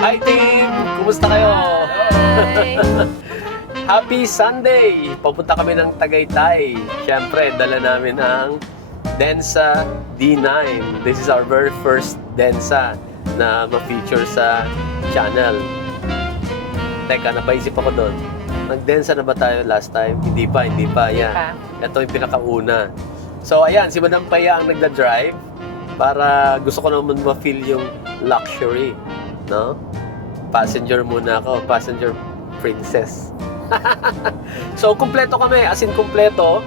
Hi team! Kumusta kayo? Hi! Happy Sunday! Papunta kami ng Tagaytay. Siyempre, dala namin ang Densa D9. This is our very first Densa na ma-feature sa channel. Teka, napaisip ako doon. Nag-Densa na ba tayo last time? Hindi pa. Yan. Ito yung pinakauna. So, ayan, si Madam Paya ang nagda-drive para gusto ko naman ma-feel yung luxury. No? Passenger muna ako. Passenger princess. So, kumpleto kami. As in, kumpleto.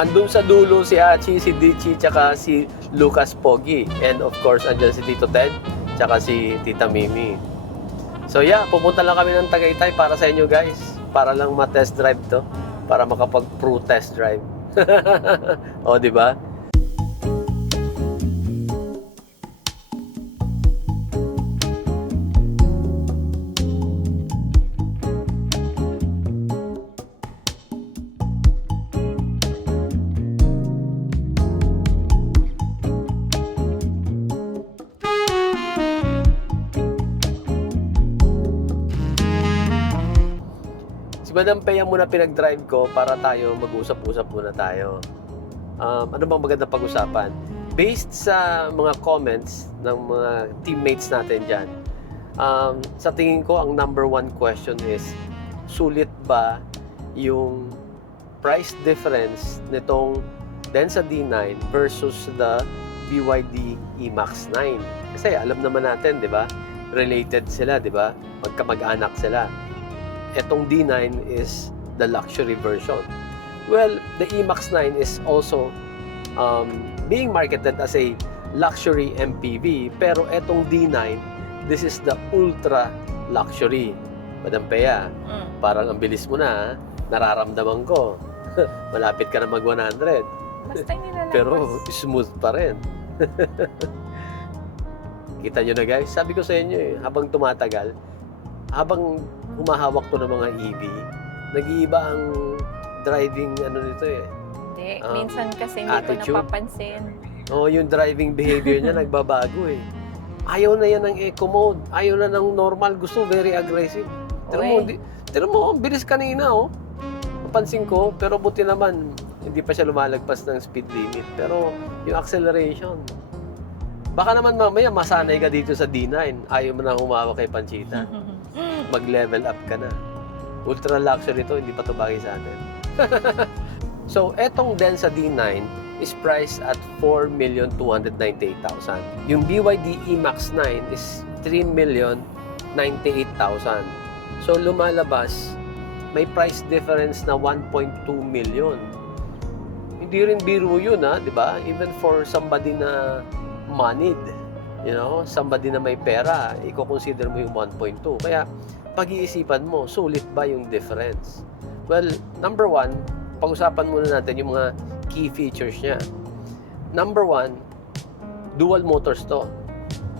Andun sa dulo si Achi, si Dichi, tsaka si Lucas Pogi. And of course, andyan si Tito Ted, tsaka si Tita Mimi. So yeah, pupunta lang kami ng Tagaytay para sa inyo guys. Para lang ma-test drive to. Para makapag-pro test drive. O, di ba? Madam Pea muna pinag-drive ko para tayo mag-usap-usap muna tayo. Ano bang magandang pag-usapan? Based sa mga comments ng mga teammates natin dyan, sa tingin ko ang number one question is, sulit ba yung price difference nitong Densa D9 versus the BYD E-Max 9? Kasi alam naman natin, di ba? Related sila, di ba? Magkamag-anak sila. Etong D9 is the luxury version. Well, the E-Max 9 is also being marketed as a luxury MPV. Pero etong D9, this is the ultra luxury. Madam Pea, parang ang bilis mo na, nararamdaman ko. Malapit ka na mag 100. Basta nilalabas. Pero smooth pa rin. Kita nyo na guys, sabi ko sa inyo habang tumatagal, habang humahawak to ng mga EV, nag-iiba ang driving nito Hindi, minsan kasi hindi attitude. ko napapansin. Yung driving behavior niya nagbabago Ayaw na yan ng eco mode. Ayaw na ng normal. Gusto very aggressive. Tira mo, bilis kanina Napansin ko, pero buti naman, hindi pa siya lumalagpas ng speed limit. Pero yung acceleration, baka naman mamaya masanay ka dito sa D9. Ayaw mo na humawak kay Panchita. Mag-level up ka na. Ultra luxury to, hindi pa to bagay sa atin. So, etong Densa D9 is priced at 4,298,000. Yung BYD E-Max 9 is 3,098,000. So, lumalabas, may price difference na 1.2 million. Hindi rin biro yun, di ba? Even for somebody na moneyed, somebody na may pera, i-consider mo yung 1.2. Kaya, pag-iisipan mo, sulit ba yung difference? Well, number one, pag-usapan muna natin yung mga key features niya. Number one, dual motors to.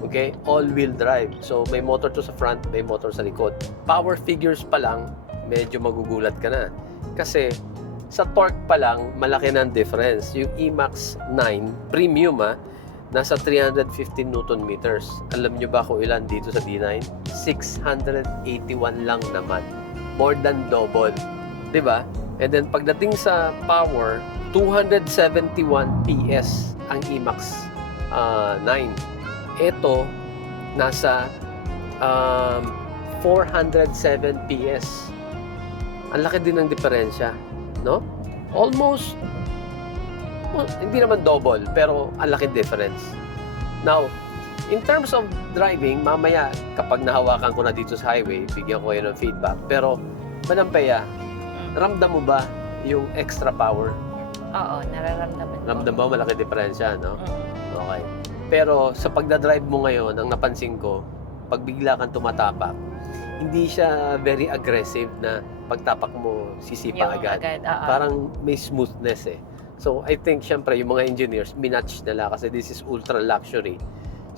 Okay? All-wheel drive. So, may motor to sa front, may motor sa likod. Power figures pa lang, medyo magugulat ka na. Kasi, sa torque pa lang, malaki na ang difference. Yung E-Max 9 Premium, nasa 315 Newton meters. Alam nyo ba kung ilan dito sa D9? 681 lang naman. More than double. Diba? And then pagdating sa power, 271 PS ang E-Max 9. Ito, nasa 407 PS. Ang laki din ng diferensya. No? Almost hindi naman double, pero ang laki difference. Now, in terms of driving, mamaya, kapag nahawakan ko na dito sa highway, bigyan ko kayo ng feedback. Pero, Madam Pea, ramdam mo ba yung extra power? Oo, nararamdaman ko. Ramdam mo, malaki diferensya, no? Okay. Pero, sa pagdadrive mo ngayon, ang napansin ko, pag bigla kang tumatapak, hindi siya very aggressive na pagtapak mo, sisipa agad. Parang may smoothness So, I think, syempre, yung mga engineers, minatch nila kasi this is ultra luxury.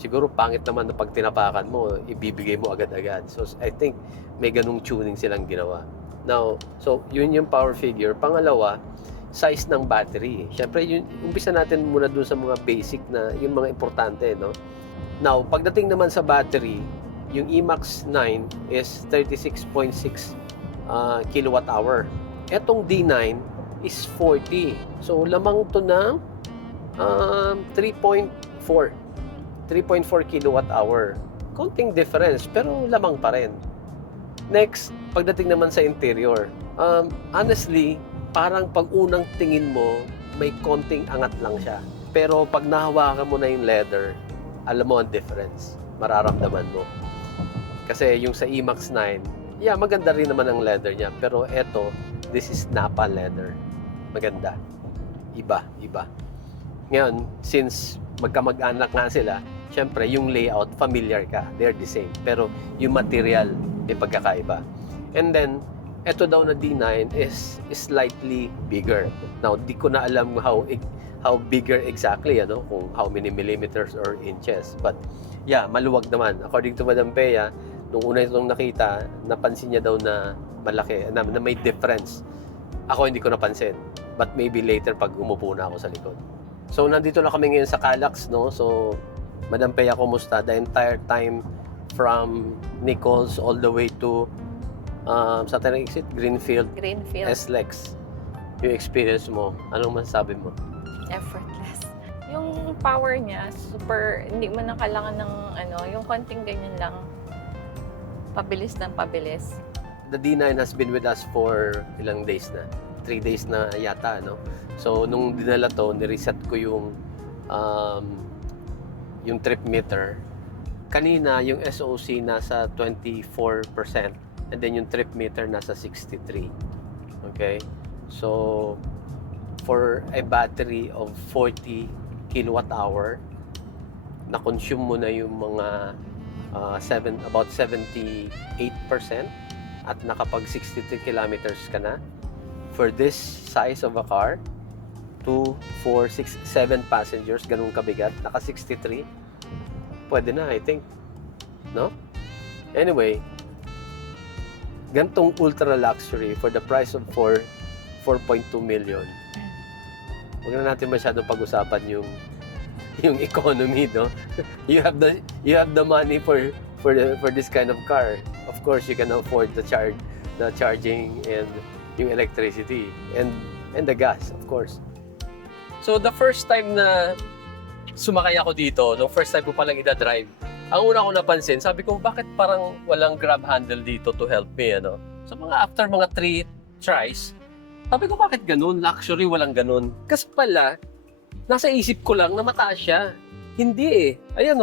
Siguro, pangit naman na pag tinapakan mo, ibibigay mo agad-agad. So, I think, may ganung tuning silang ginawa. Now, so, yun yung power figure. Pangalawa, size ng battery. Syempre, yun, umpisa natin muna dun sa mga basic na, yung mga importante, no? Now, pagdating naman sa battery, yung E-MAX 9 is 36.6 kilowatt hour. Etong D9 is 40. So, lamang to ng 3.4 kilowatt hour. Konting difference, pero lamang pa rin. Next, pagdating naman sa interior, honestly, parang pag unang tingin mo, may konting angat lang siya. Pero pag nahawakan mo na yung leather, alam mo ang difference. Mararamdaman mo. Kasi yung sa E-MAX 9, yeah, maganda rin naman ang leather niya. Pero eto, this is Napa leather. Maganda. Iba. Ngayon, since magkamag-anak nga sila, syempre, yung layout, familiar ka. They're the same. Pero yung material, may pagkakaiba. And then, eto daw na D9 is slightly bigger. Now, di ko na alam how bigger exactly, kung how many millimeters or inches. But, yeah, maluwag naman. According to Madam Pea, nung una itong nakita, napansin niya daw na malaki, na may difference. Ako hindi ko napansin. But maybe later pag umupo na ako sa likod. So, nandito na kami ngayon sa Calax, no? So, Madam Pea, kumusta? The entire time from Nichols all the way to sa Terang Exit, Greenfield, SLEX. Yung experience mo, anong masasabi mo? Effortless. Yung power niya, super, hindi mo na kailangan ng yung konting ganyan lang. Pabilis ng pabilis. The D9 has been with us for ilang days na? 3 days na yata, no? So, nung dinala to, nireset ko yung trip meter. Kanina, yung SOC nasa 24%. And then yung trip meter nasa 63. Okay? So, for a battery of 40 kilowatt hour, na-consume mo na yung mga about 78% at nakapag 63 kilometers ka na. For this size of a car, 2, 4, 6, 7 passengers, ganun kabigat, naka 63, pwede na, I think. No? Anyway, gantong ultra luxury for the price of 4.2 million. Huwag na natin masyadong pag-usapan yung economy, no? You have the money for this kind of car. Of course, you can afford the charging and yung electricity and the gas, of course. So the first time na sumakay ako dito, nung first time ko palang ida-drive, ang una ko napansin, sabi ko, bakit parang walang grab handle dito to help me, So after mga 3 tries, sabi ko, bakit ganun? Luxury, walang ganun. Kasi pala, nasa isip ko lang na mataas siya. Hindi eh. Ayan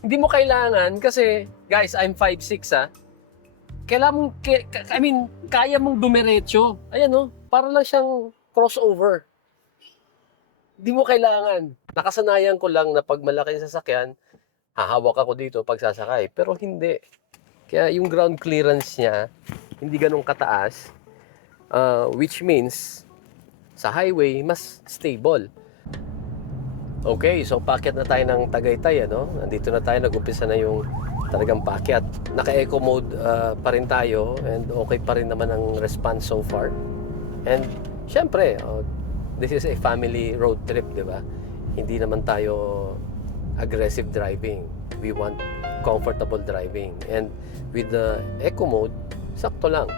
Hindi mo kailangan kasi, guys, I'm 5'6", Kailangan mong, kaya mong dumiretso. Ayan para lang siyang crossover. Hindi mo kailangan. Nakasanayan ko lang na pag malaking sasakyan, hahawak ako dito pag sasakay. Pero hindi. Kaya yung ground clearance niya, hindi ganun kataas. Which means, sa highway, mas stable. Okay, so paakyat na tayo ng Tagaytay, Nandito na tayo, nag-umpisa na yung talagang paakyat. Naka-eco mode pa rin tayo and okay pa rin naman ang response so far. And, syempre, this is a family road trip, di ba? Hindi naman tayo aggressive driving. We want comfortable driving. And with the eco mode, sakto lang.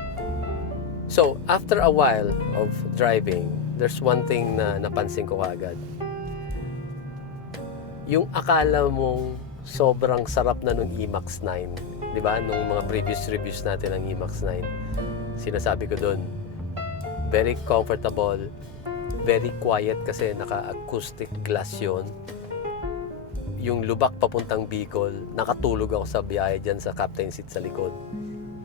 So, after a while of driving, there's one thing na napansin ko agad. Yung akala mong sobrang sarap na nung E-MAX 9, di ba? Nung mga previous reviews natin ng E-MAX 9, sinasabi ko doon, very comfortable, very quiet kasi naka-acoustic glass yun. Yung lubak papuntang Bicol, nakatulog ako sa biyahe dyan sa captain seat sa likod.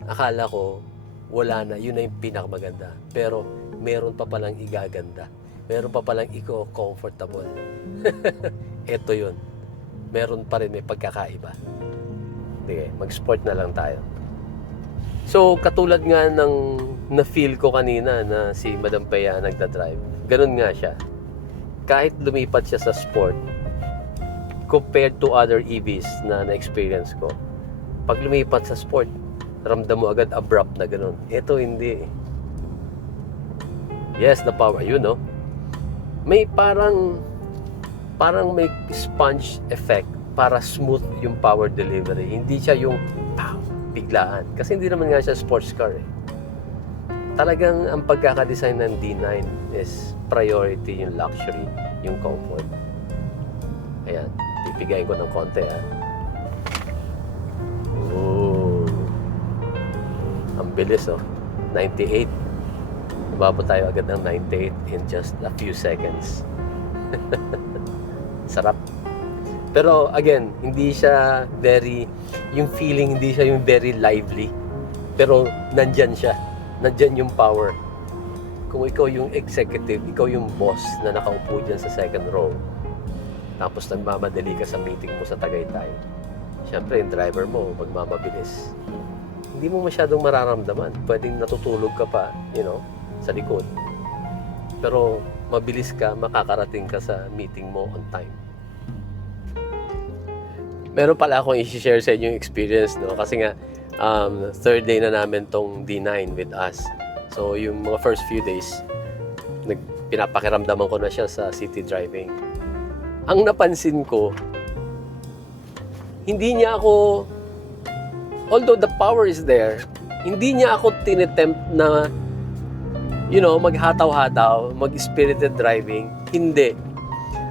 Akala ko, wala na, yun na yung pinakamaganda. Pero, meron pa palang igaganda. Meron pa palang comfortable. Ito yun. Meron pa rin, may pagkakaiba. Sige, mag-sport na lang tayo. So, katulad nga ng na-feel ko kanina na si Madam Pea nagda-drive. Ganun nga siya. Kahit lumipat siya sa sport, compared to other EVs na na-experience ko, pag lumipat sa sport, ramdam mo agad abrupt na ganun. Ito hindi. Yes, the power. Yun, May parang may sponge effect para smooth yung power delivery. Hindi siya yung pow, biglaan. Kasi hindi naman nga siya sports car eh. Talagang ang pagkakadesign ng D9 is priority yung luxury, yung comfort. Ayan, pipigayin ko ng konti ha. Ooh. Ang bilis oh. 98. Nababa tayo agad ng 98 in just a few seconds. Sarap. Pero again, hindi siya yung feeling hindi siya yung very lively. Pero nandyan siya. Nandyan yung power. Kung ikaw yung executive, ikaw yung boss na nakaupo dyan sa second row, tapos nagmamadali ka sa meeting mo sa Tagaytay, syempre yung driver mo magmamabilis. Hindi mo masyadong mararamdaman. Pwedeng natutulog ka pa, sa likod. Pero mabilis ka, makakarating ka sa meeting mo on time. Meron pala akong i-share sa inyo yung experience, no? Kasi nga, third day na namin tong D9 with us. So, yung mga first few days, pinapakiramdaman ko na siya sa city driving. Ang napansin ko, hindi niya ako, although the power is there, hindi niya ako tinetempt na, maghataw-hataw, mag-spirited driving. Hindi.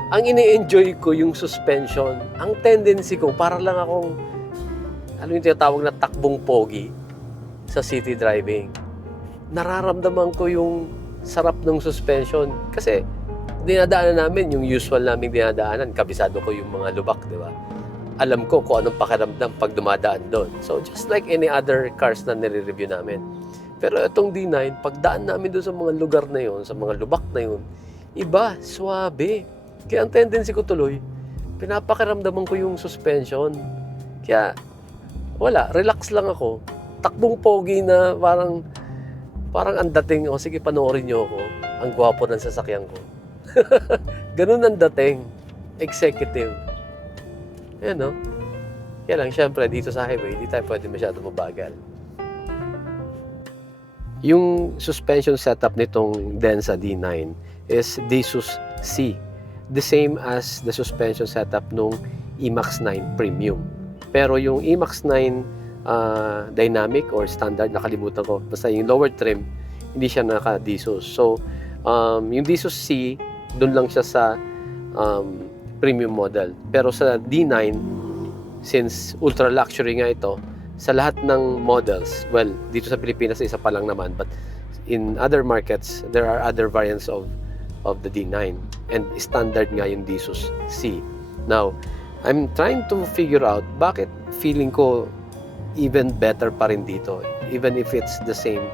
Ang ini-enjoy ko yung suspension. Ang tendency ko, para lang akong, yung tinatawag na takbong pogi sa city driving. Nararamdaman ko yung sarap ng suspension. Kasi, dinadaanan namin, yung usual naming dinadaanan, kabisado ko yung mga lubak, di ba? Alam ko kung anong pakiramdam pag dumadaan doon. So, just like any other cars na nire-review namin. Pero itong D9, pagdaan namin doon sa mga lugar na yun, sa mga lubak na yun, iba, swabe. Kaya ang tendency ko tuloy, pinapakiramdaman ko yung suspension. Kaya, wala, relax lang ako. Takbong pogi na parang ang dating, sige panoorin niyo ako. Ang gwapo ng sasakyan ko. Ganun ang dating. Executive. Yan, no? Kaya lang, syempre, dito sa highway, hindi tayo pwede masyado mabagal. Yung suspension setup nitong Denza D9 is Desus C. The same as the suspension setup nung E-MAX 9 Premium. Pero yung E-MAX 9 Dynamic or Standard, nakalimutan ko. Basta yung lower trim, hindi siya naka-Desus. So, yung Desus C, dun lang siya sa premium model. Pero sa D9, since ultra luxury nga ito, sa lahat ng models, well, dito sa Pilipinas isa pa lang naman, but in other markets, there are other variants of the D9. And standard nga yung Desus C. Now, I'm trying to figure out bakit feeling ko even better pa rin dito, even if it's the same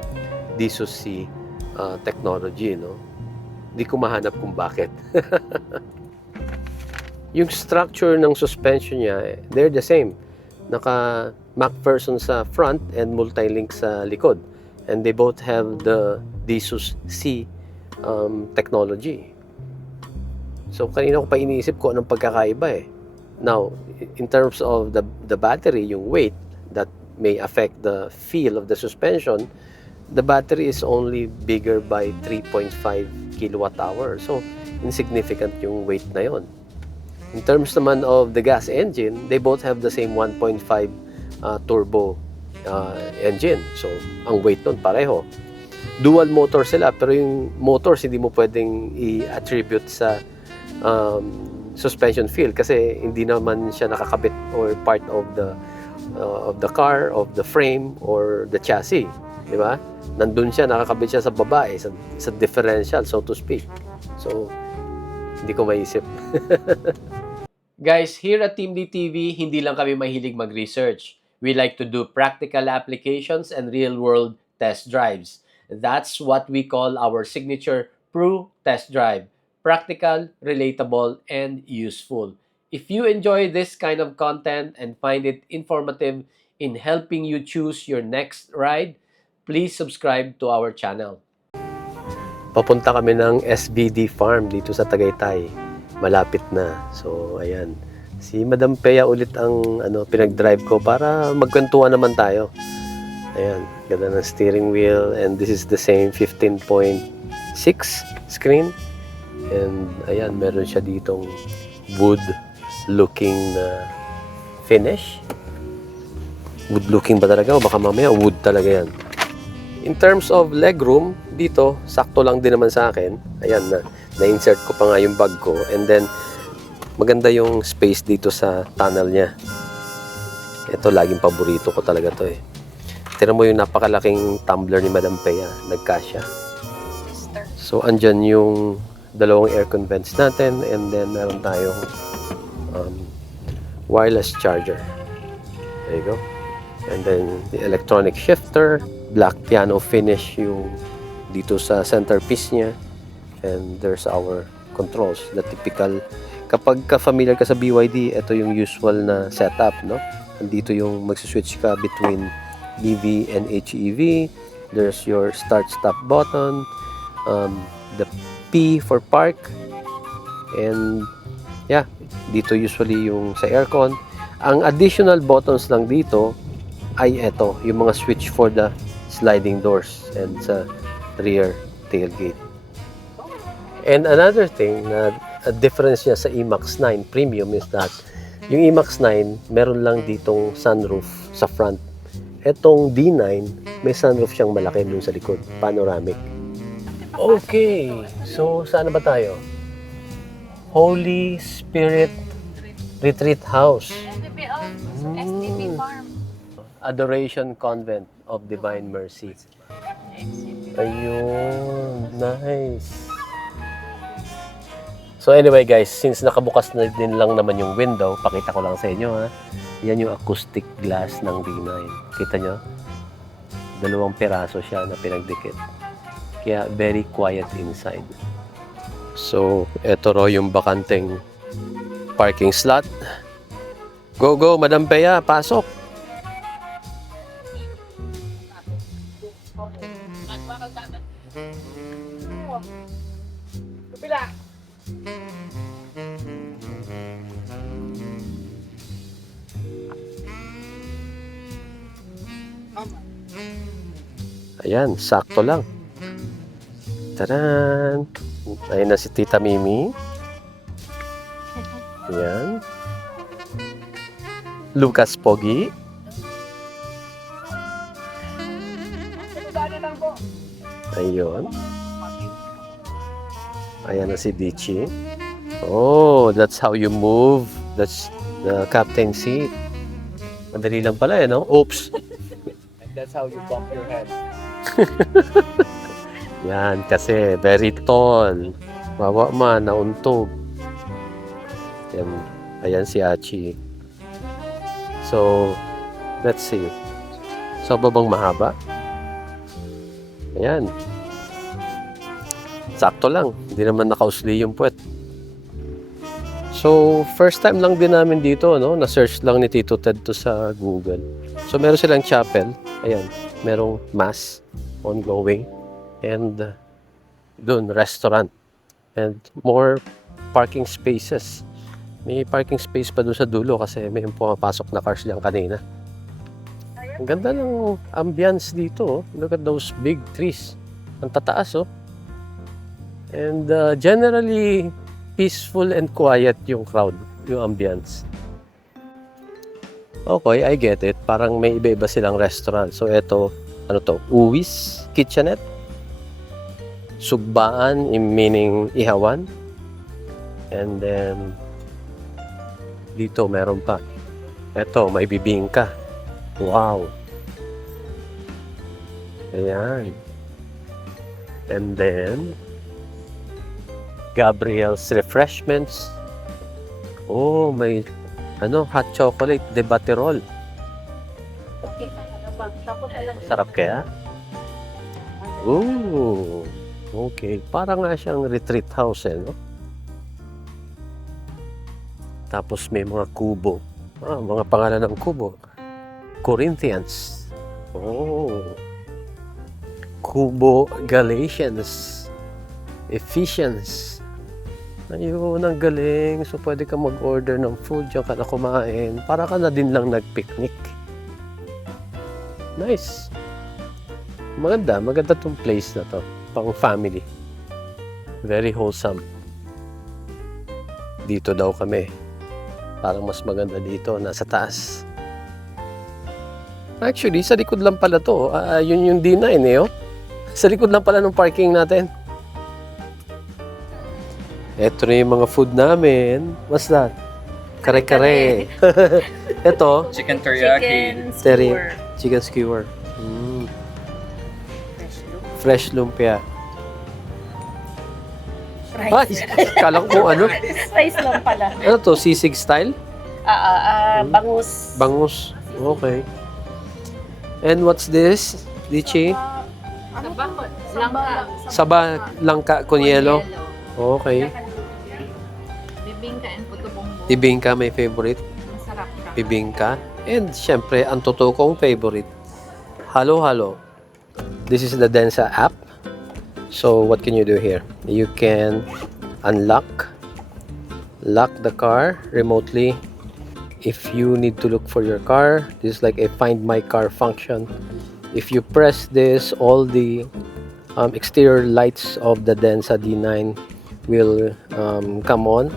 Desus C technology, no? Di ko mahanap kung bakit. Yung structure ng suspension niya, they're the same. Naka MacPherson sa front and multi-link sa likod. And they both have the Desus C technology. So, kanina ko pa iniisip ko anong pagkakaiba eh. Now, in terms of the battery, yung weight, that may affect the feel of the suspension, the battery is only bigger by 3.5 kilowatt-hour. So, insignificant yung weight na yon. In terms naman of the gas engine, they both have the same 1.5 turbo engine. So, ang weight nun pareho. Dual motor sila, pero yung motors hindi mo pwedeng i-attribute sa suspension feel kasi hindi naman siya nakakabit or part of the car, of the frame, or the chassis. Di ba? Nandun siya, nakakabit siya sa baba, sa differential, so to speak. So, hindi ko maisip. Guys, here at Team DTV, hindi lang kami mahilig mag-research. We like to do practical applications and real-world test drives. That's what we call our signature Pru Test Drive. Practical, relatable, and useful. If you enjoy this kind of content and find it informative in helping you choose your next ride, please subscribe to our channel. Papunta kami ng SBD Farm dito sa Tagaytay. Malapit na. So, ayan. Si Madam Pea ulit ang pinag-drive ko para magkwentuhan naman tayo. Ayan. Ganda ng steering wheel. And this is the same 15.6 screen. And, ayan, meron siya ditong wood-looking na finish. Wood looking ba talaga? O baka mamaya wood talaga yan. In terms of legroom, dito, sakto lang din naman sa akin. Ayan na, na-insert ko pa nga yung bag ko. And then, maganda yung space dito sa tunnel niya. Ito, laging paborito ko talaga to eh. Tira mo yung napakalaking tumbler ni Madam Pea, nagkasya. So, andyan yung dalawang aircon vents natin, and then meron tayong wireless charger. There you go. And then the electronic shifter, black piano finish yung dito sa centerpiece niya, and there's our controls, the typical. Kapag familiar ka sa BYD, ito yung usual na setup, no? Dito yung magsuswitch ka between EV and HEV. There's your start-stop button, the P for park, and yeah, dito usually yung sa aircon. Ang additional buttons lang dito ay ito, yung mga switch for the sliding doors and sa rear tailgate. And another thing na a difference niya sa E-MAX 9 Premium is that yung E-MAX 9 meron lang ditong sunroof sa front. Etong D9 may sunroof siyang malaki dun sa likod, panoramic. Okay, so saan na ba tayo? Holy Spirit Retreat House. STP Farm. Adoration Convent of Divine Mercy. Ayun, nice. So anyway guys, since nakabukas na din lang naman yung window, pakita ko lang sa inyo ha. Yan yung acoustic glass ng D9. Kita nyo? 2 piraso siya na pinagdikit. Kaya very quiet inside. So, eto raw yung bakanteng parking slot. Go, go, Madam Pea, pasok! Ayan, sakto lang. Taran! Ayun na si Tita Mimi. Ayan. Lucas Pogi. Ayun. Ayan na si Dichi. Oh, that's how you move. That's the captain seat. Madali lang pala eh, no? Oops! And that's how you bump your head. Yan, kasi very tall. Wawa man, nauntog. Yan. Ayan si Achi. So, let's see. So, babang mahaba? Ayan. Sakto lang. Hindi naman nakausli yung puwet. So, first time lang din namin dito, no? Na-search lang ni Tito Ted to sa Google. So, meron silang chapel. Ayan. Merong mass ongoing. And doon, restaurant. And more parking spaces. May parking space pa doon sa dulo kasi may pumapasok na cars diyan kanina. Ang ganda ng ambience dito. Oh. Look at those big trees. Ang tataas, oh. And generally, peaceful and quiet yung crowd, yung ambience. Okay, I get it. Parang may iba-iba silang restaurant. So, eto, ano to? Uwis Kitchenette. Sugbaan, meaning ihawan. And then, dito meron pa. Eto, may bibingka. Wow. Ayan. And then, Gabriel's Refreshments. Oh, may hot chocolate de Baterol. Sarap kaya? Ooh. Okay. Parang nga siyang retreat house eh, no? Tapos may mga kubo. Mga pangalan ng kubo. Corinthians. Oh. Kubo Galatians. Ephesians. Ayun, ang galing. So, pwede ka mag-order ng food diyan ka na kumain. Para ka na din lang nag-picnic. Nice. Maganda. Maganda tong place na to. Pang family. Very wholesome. Dito daw kami. Parang mas maganda dito, nasa taas. Actually, sa likod lang pala to. Yun yung D9 eh, oh. Sa likod lang pala ng parking natin. Ito na yung mga food namin. What's that? Kare-kare. Ito, Chicken teriyaki. chicken skewer. Fresh lumpia. Ay, kala ko kung ano. Rice lang pala. Ano to? Sisig style? Bangus. Bangus. Okay. And what's this? Lichi? Langka. Saba, langka, con yelo. Okay. Bibingka and puto bongbong. Bibingka, may favorite. Masarap ka. Bibingka. And syempre, ang totoo kong favorite, halo-halo. This is the Densa app. So, what can you do here? You can lock the car remotely. If you need to look for your car, this is like a find my car function. If you press this, all the exterior lights of the Densa D9 will come on,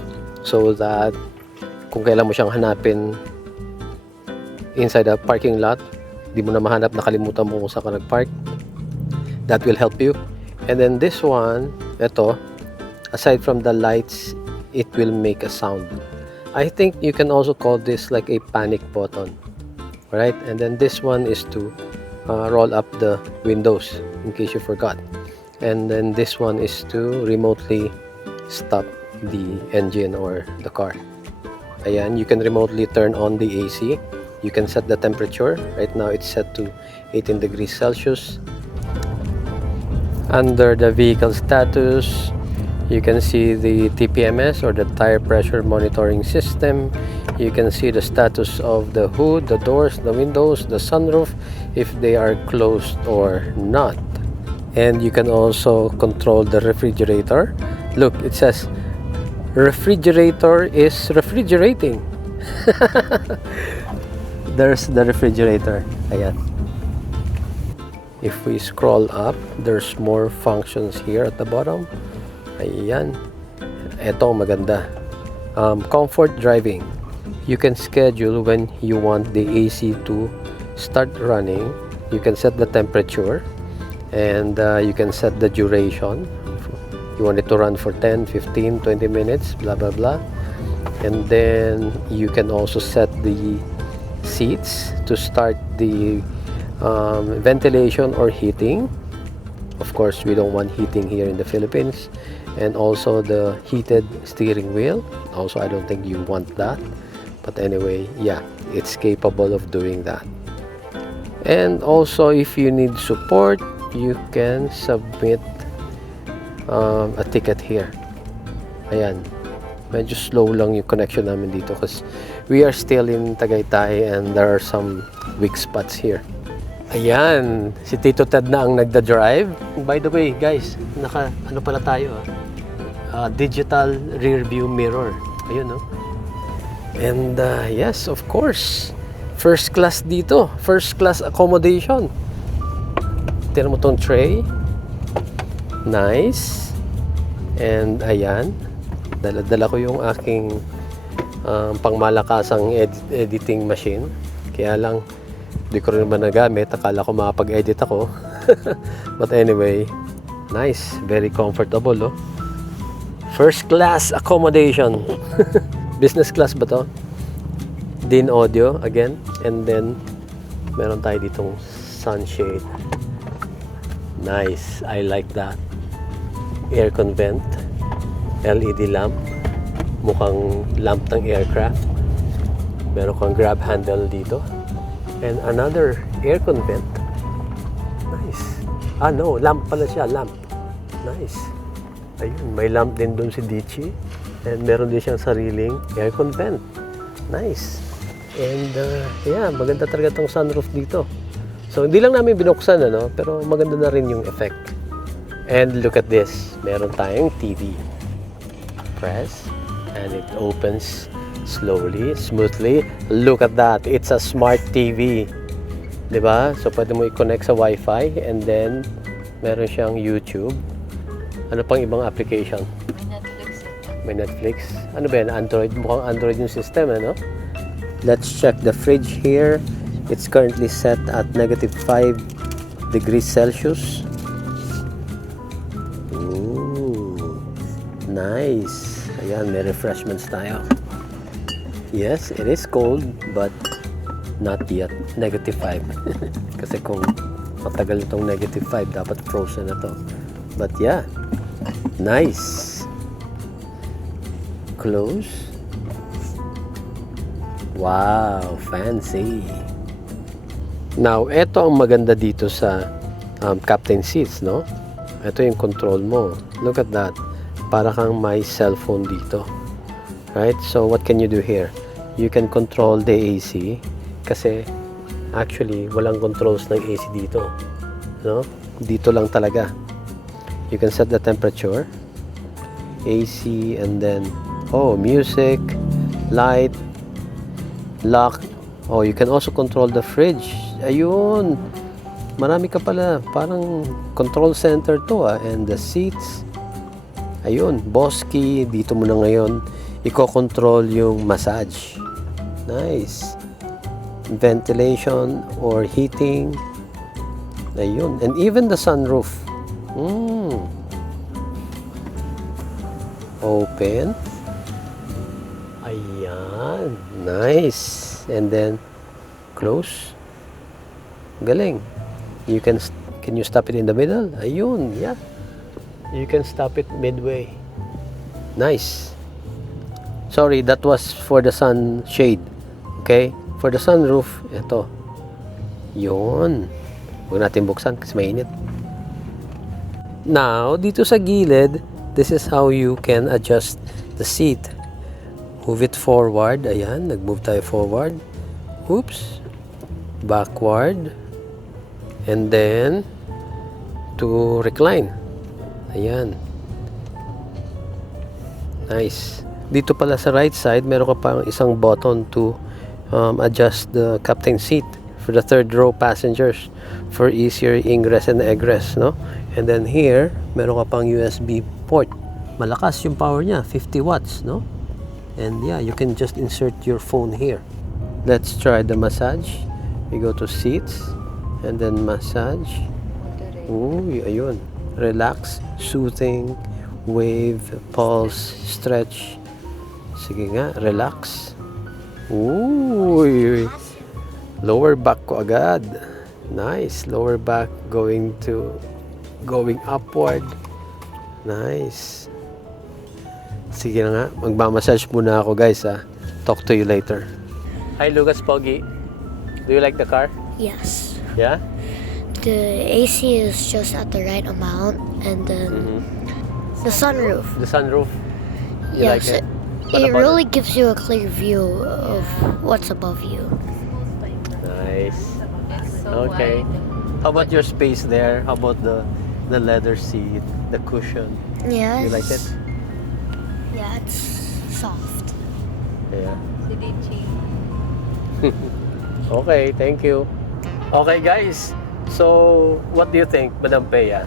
so that kung kailan mo siyang hanapin inside a parking lot, di mo na mahanap, nakalimutan mo kung saan ka nag-park, that will help you. And then this one, ito, aside from the lights, it will make a sound. I think you can also call this like a panic button, right? And then this one is to roll up the windows in case you forgot. And then this one is to remotely stop the engine or the car. Ayan, you can remotely turn on the AC. You can set the temperature. Right now it's set to 18 degrees Celsius. Under the vehicle status, you can see the TPMS or the tire pressure monitoring system. You can see the status of the hood, the doors, the windows, the sunroof, if they are closed or not. And you can also control the refrigerator. Look, it says refrigerator is refrigerating. There's the refrigerator. Ayan. If we scroll up, there's more functions here at the bottom. Ayan. Ito maganda. Comfort driving. You can schedule when you want the AC to start running. You can set the temperature, and you can set the duration. You want it to run for 10, 15, 20 minutes, blah, blah, blah. And then you can also set the seats to start the ventilation or heating. Of course, we don't want heating here in the Philippines. And also the heated steering wheel. Also, I don't think you want that. But anyway, yeah, it's capable of doing that. And also, if you need support, you can submit a ticket here. Ayan. Medyo slow lang yung connection namin dito kasi we are still in Tagaytay and there are some weak spots here. Ayan, si Tito Ted na ang nagda-drive. By the way, guys, ano pala tayo digital rear view mirror. Ayun, no? And yes, of course, first class dito. First class accommodation. Tira mo tong tray. Nice. And ayan, dala-dala ko yung aking pangmalakasang editing machine. Kaya lang, di ko rin naman nagamit. Akala ko makapag-edit ako. But anyway, nice. Very comfortable, oh. First class accommodation. Business class ba to? Din audio again. And then, meron tayo ditong sunshade. Nice. I like that. Aircon vent. LED lamp. Mukhang lamp ng aircraft. Meron kang grab handle dito. And another aircon vent. Nice. Ah, no. Lamp pala siya. Lamp. Nice. Ayun. May lamp din dun si Dichi. And meron din siyang sariling aircon vent. Nice. And yeah, maganda talaga tong sunroof dito. So, hindi lang namin binuksan, ano? Pero maganda na rin yung effect. And look at this. Meron tayong TV. Press. And it opens slowly, smoothly. Look at that. It's a smart TV. Diba? So, pwede mo i-connect sa Wi-Fi. And then, meron siyang YouTube. Ano pang ibang application? May Netflix. May Netflix. Ano ba yan? Android? Mukhang Android yung system, ano? Let's check the fridge here. It's currently set at -5 degrees Celsius. Ooh, nice. Ayan, may refreshments tayo. Yes, it is cold, but not yet -5. Kasi kung matagal itong -5, dapat frozen na to. But yeah, nice. Close. Wow, fancy. Now, ito ang maganda dito sa captain seats, no? Ito yung control mo. Look at that. Para kang may cellphone dito. Right? So, what can you do here? You can control the AC kasi actually, walang controls ng AC dito. No? Dito lang talaga. You can set the temperature, AC, and then, music, light, lock. You can also control the fridge. Ayun. Marami ka pala. Parang control center to And the seats. Ayun. Boss key. Dito mo na ngayon i-control yung massage. Nice. Ventilation or heating. Ayun. And even the sunroof. Open. Ayan. Nice. And then close. Galing. Can you stop it in the middle? Ayun. Yeah. You can stop it midway. Nice. Sorry, that was for the sunshade. Okay? For the sunroof, ito. Yun. Huwag natin buksan kasi mainit. Now, dito sa gilid, this is how you can adjust the seat. Move it forward. Ayan, nag-move tayo forward. Oops. Backward. And then, to recline. Ayan. Nice. Dito pala sa right side, meron ka pang isang button to adjust the captain seat for the third row passengers for easier ingress and egress, no? And then here, meron ka pang USB port. Malakas yung power niya, 50 watts, no? And yeah, you can just insert your phone here. Let's try the massage. We go to seats and then massage. Ooh, ayun. Relax, soothing, wave, pulse, stretch. Sige nga, relax. Ooh, lower back ko agad. Nice, lower back going upward. Nice. Sige na nga, magmamassage muna ako guys Talk to you later. Hi Lucas Pogi. Do you like the car? Yes. Yeah? The AC is just at the right amount, and then the sunroof. The sunroof. You like Yes, it? What it about really gives you a clear view of what's above you. Nice. It's so Okay. wide. How about your space there? How about the leather seat, the cushion? Yes. You like it? Yeah, it's soft. Yeah. Si Dichi. Okay, thank you. Okay, guys. So, what do you think, Madam Peya?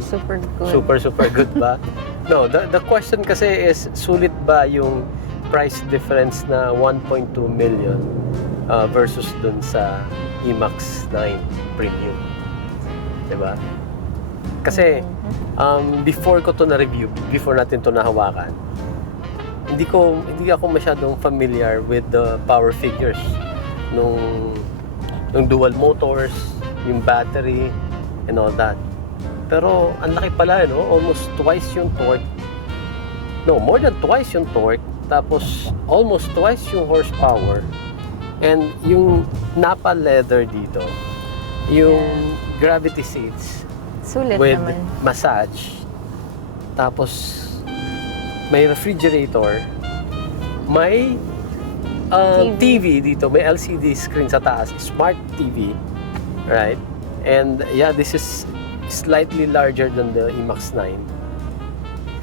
Super good. Super good ba? No, the question kasi is, sulit ba yung price difference na 1.2 million versus dun sa IMAX 9 Premium? Diba? Kasi, before ko to na-review, before natin to nahawakan, hindi ako masyadong familiar with the power figures nung dual motors, yung battery, and all that. Pero ang laki pala, no? Almost twice yung torque. No, more than twice yung torque. Tapos almost twice yung horsepower. And yung Napa leather dito, yung gravity seats Sulit with naman. massage. Tapos may refrigerator, may TV dito, may LCD screen sa taas, smart TV, right? And yeah, this is slightly larger than the IMAX 9.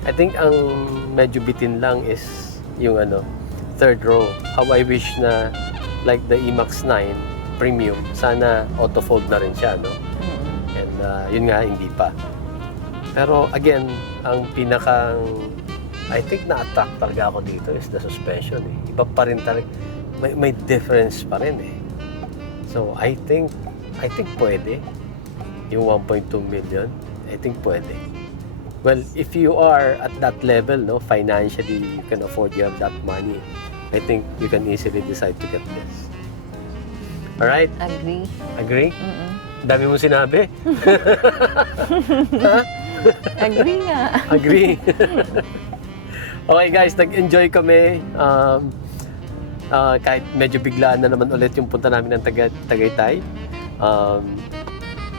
I think ang medyo bitin lang is yung third row. How I wish na like the IMAX 9 Premium, sana auto-fold na rin siya, no? And yun nga, hindi pa. Pero again, ang pinakang I think na-attract talaga ako dito is the suspension eh. Iba pa rin talaga. May difference pa rin eh. So, I think pwede. Yung 1.2 million, I think pwede. Well, if you are at that level, no, financially, you can afford, you have that money, I think you can easily decide to get this. Alright? Agree. Agree? Mm-mm. Dami mong sinabi? Ha? Agree nga. Agree. Okay guys, nag-enjoy kami. Kahit medyo biglaan na naman ulit yung punta namin ng Tagaytay.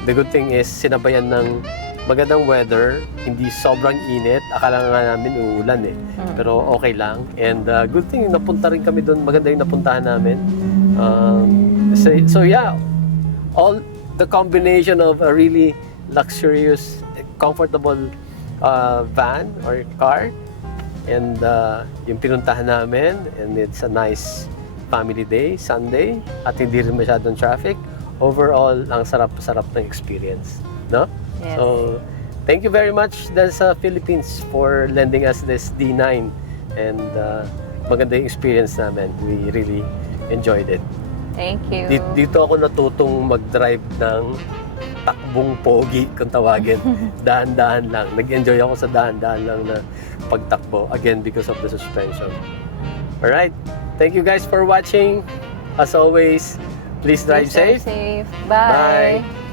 The good thing is, sinabayan ng magandang weather, hindi sobrang init. Akala nga namin uulan eh. Pero okay lang. And good thing, napunta rin kami doon. Maganda yung napuntahan namin. So yeah, all the combination of a really luxurious, comfortable van or car, and yung pinuntahan namin, and it's a nice family day, Sunday, at hindi rin masyadong traffic. Overall, ang sarap-sarap ng experience, no? Yes. So, thank you very much Densa Philippines for lending us this D9, and maganda yung experience namin. We really enjoyed it. Thank you. Dito ako natutong mag-drive ng takbong pogi kung tawagin. Dahan-dahan lang. Nag-enjoy ako sa dahan-dahan lang na pagtakbo. Again, because of the suspension. Alright. Thank you guys for watching. As always, please drive safe. Safe. Bye. Bye.